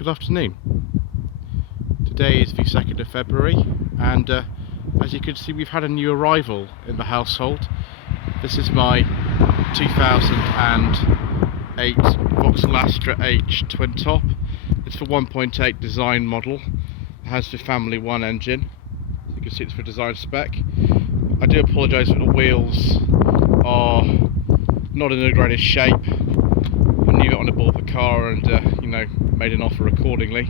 Good afternoon. Today is the 2nd of February and as you can see, we've had a new arrival in the household. This is my 2008 Vauxhall Astra H Twintop. It's the 1.8 design model. It has the Family 1 engine. You can see it's for design spec. I do apologise that the wheels are not in the greatest shape. I knew it on the board of the car and made an offer accordingly.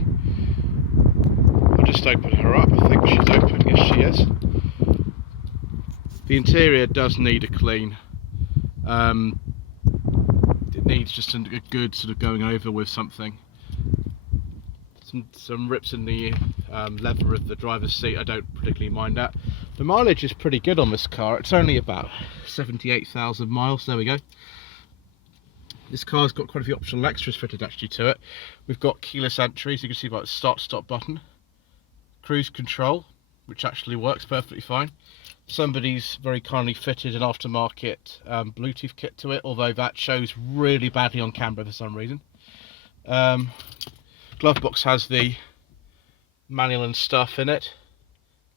I'll just open her up. I think she's open. Yes, she is. The interior does need a clean. It needs just a good sort of going over with something. Some rips in the leather of the driver's seat. I don't particularly mind that. The mileage is pretty good on this car. It's only about 78,000 miles. There we go. This car's got quite a few optional extras fitted actually to it. We've got keyless entry, so you can see by the start-stop button. Cruise control, which actually works perfectly fine. Somebody's very kindly fitted an aftermarket Bluetooth kit to it, although that shows really badly on camera for some reason. Glove box has the manual and stuff in it.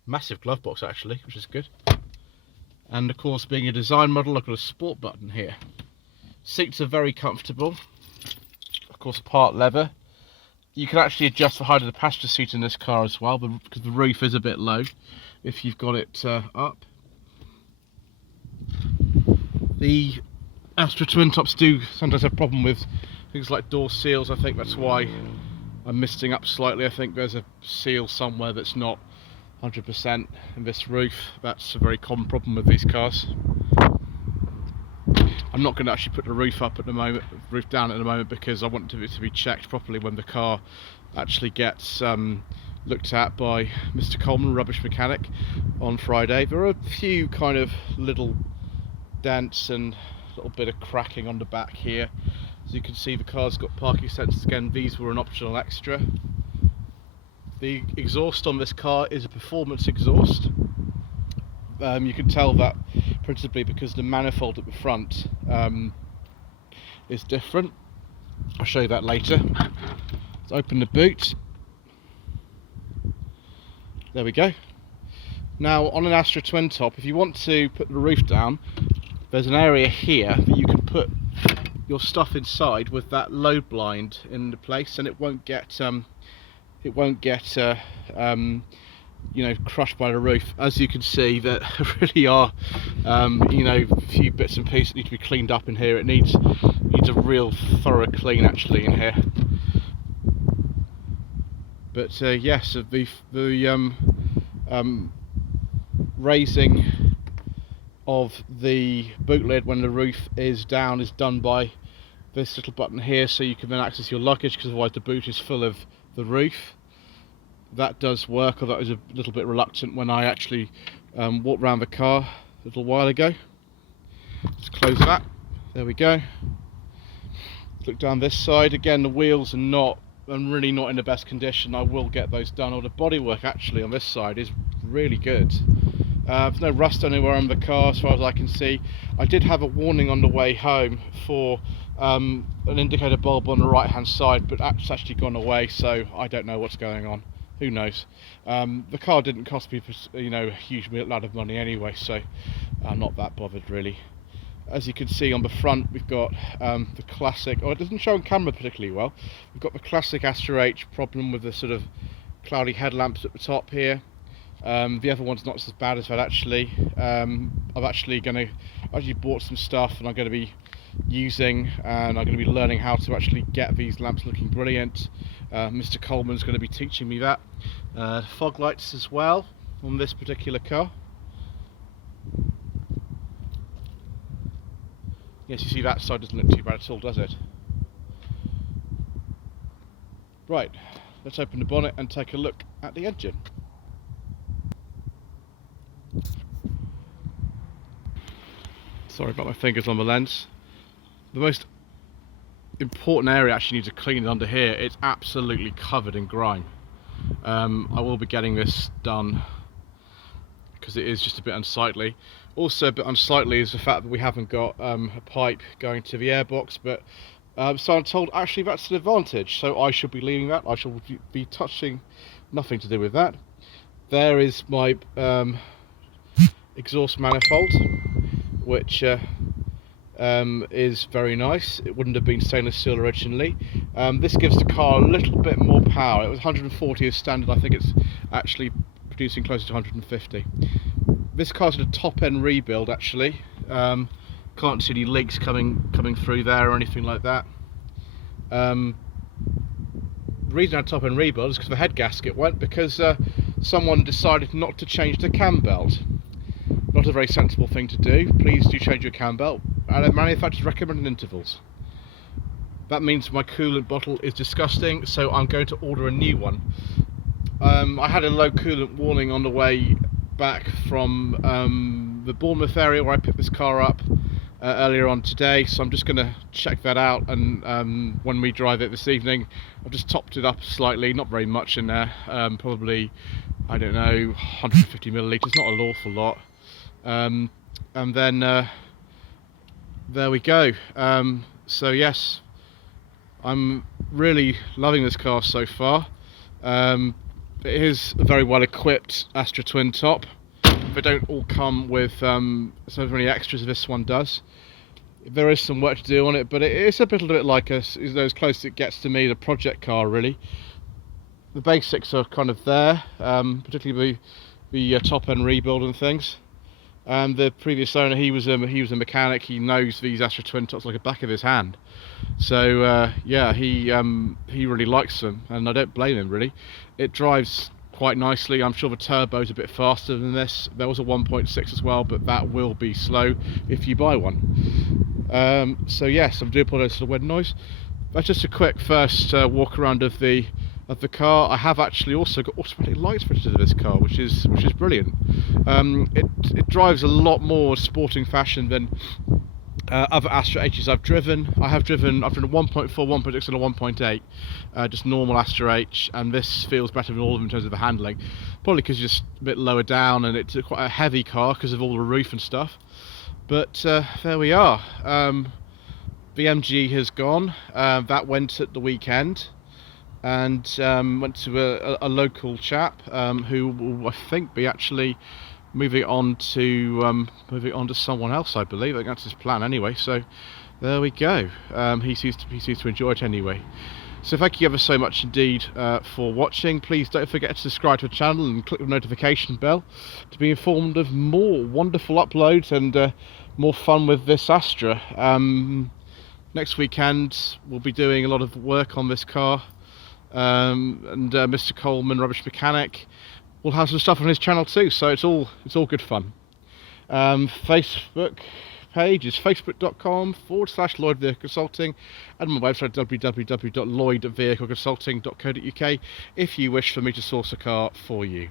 Massive glove box actually, which is good. And of course, being a design model, I've got a sport button here. Seats are very comfortable, of course part leather. You can actually adjust the height of the passenger seat in this car as well, because the roof is a bit low if you've got it up. The Astra Twintops do sometimes have a problem with things like door seals. I think that's why I'm misting up slightly. I think there's a seal somewhere that's not 100% in this roof. That's a very common problem with these cars. I'm not going to actually put the roof up at the moment, roof down at the moment, because I want it to be checked properly when the car actually gets looked at by Mr. Coleman, rubbish mechanic, on Friday. There are a few kind of little dents and a little bit of cracking on the back here. As you can see, the car's got parking sensors again. These were an optional extra. The exhaust on this car is a performance exhaust. You can tell that principally because the manifold at the front is different. I'll show you that later. Let's open the boot. There we go. Now on an Astra Twintop, if you want to put the roof down, there's an area here that you can put your stuff inside with that load blind in place, and it won't get crushed by the roof. As you can see, there really are a few bits and pieces that need to be cleaned up in here. It needs a real thorough clean actually in here. But yes, the raising of the boot lid when the roof is down is done by this little button here, so you can then access your luggage, because otherwise the boot is full of the roof. That does work, although I was a little bit reluctant when I actually walked around the car a little while ago. Let's close that. There we go. Look down this side. Again, the wheels are really not in the best condition. I will get those done. Or the bodywork actually on this side is really good. There's no rust anywhere on the car as far as I can see. I did have a warning on the way home for an indicator bulb on the right hand side, but that's actually gone away, so I don't know what's going on. Who knows? The car didn't cost me a huge amount of money anyway, so I'm not that bothered really. As you can see on the front, we've got the classic, it doesn't show on camera particularly well, we've got the classic Astra H problem with the sort of cloudy headlamps at the top here. The other one's not as bad as that actually. I've actually bought some stuff and I'm going to be using, and I'm going to be learning how to actually get these lamps looking brilliant. Mr. Coleman's going to be teaching me that. Fog lights as well on this particular car. Yes, you see that side doesn't look too bad at all, does it? Right, let's open the bonnet and take a look at the engine. Sorry about my fingers on the lens. The most important area actually needs a clean under here. It's absolutely covered in grime. I will be getting this done because it is just a bit unsightly. Also a bit unsightly is the fact that we haven't got a pipe going to the airbox, but So I'm told actually that's an advantage, so I should be leaving that. I shall be touching nothing to do with that. There is my exhaust manifold, which is very nice. It wouldn't have been stainless steel originally. This gives the car a little bit more power. It was 140 as standard. I think it's actually producing closer to 150. This car's a top end rebuild actually. Can't see any leaks coming through there or anything like that. The reason I had top end rebuild is because the head gasket went, because someone decided not to change the cam belt. Not a very sensible thing to do. Please do change your cam belt, and the manufacturers recommend intervals. That means my coolant bottle is disgusting, so I'm going to order a new one. I had a low coolant warning on the way back from the Bournemouth area where I picked this car up earlier on today, so I'm just going to check that out, and when we drive it this evening, I've just topped it up slightly, not very much in there, probably, I don't know, 150 millilitres, not an awful lot. And then there we go. So yes, I'm really loving this car so far. It is a very well equipped Astra Twintop. They don't all come with so many extras as this one does. There is some work to do on it, but it's a little bit like as close as it gets to me, the project car really. The basics are kind of there, particularly the top end rebuild and things. The previous owner, he was a mechanic. He knows these Astra Twintops like the back of his hand. So yeah, he really likes them, and I don't blame him really. It drives quite nicely. I'm sure the turbo's a bit faster than this. There was a 1.6 as well, but that will be slow if you buy one. So yes, I do apologise for the wind noise. That's just a quick first walk around of the car. I have actually also got automatic lights fitted to this car, which is brilliant. It drives a lot more sporting fashion than other Astra H's I've driven. I've driven a 1.4, 1.6 and a 1.8, just normal Astra H, and this feels better than all of them in terms of the handling. Probably because it's just a bit lower down, and it's quite a heavy car because of all the roof and stuff. But there we are. The MG has gone. That went at the weekend, and went to a local chap who will, I think, be actually moving on to someone else, I believe. I think that's his plan anyway. So there we go. He seems to enjoy it anyway. So thank you ever so much indeed for watching. Please don't forget to subscribe to the channel and click the notification bell to be informed of more wonderful uploads and more fun with this Astra. Next weekend we'll be doing a lot of work on this car, and Mr. Coleman, Rubbish Mechanic, will have some stuff on his channel too, so it's all good fun. Facebook page is facebook.com/Lloyd Vehicle Consulting, and my website www.lloydvehicleconsulting.co.uk if you wish for me to source a car for you.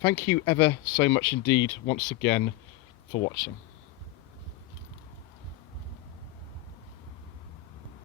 Thank you ever so much indeed once again for watching.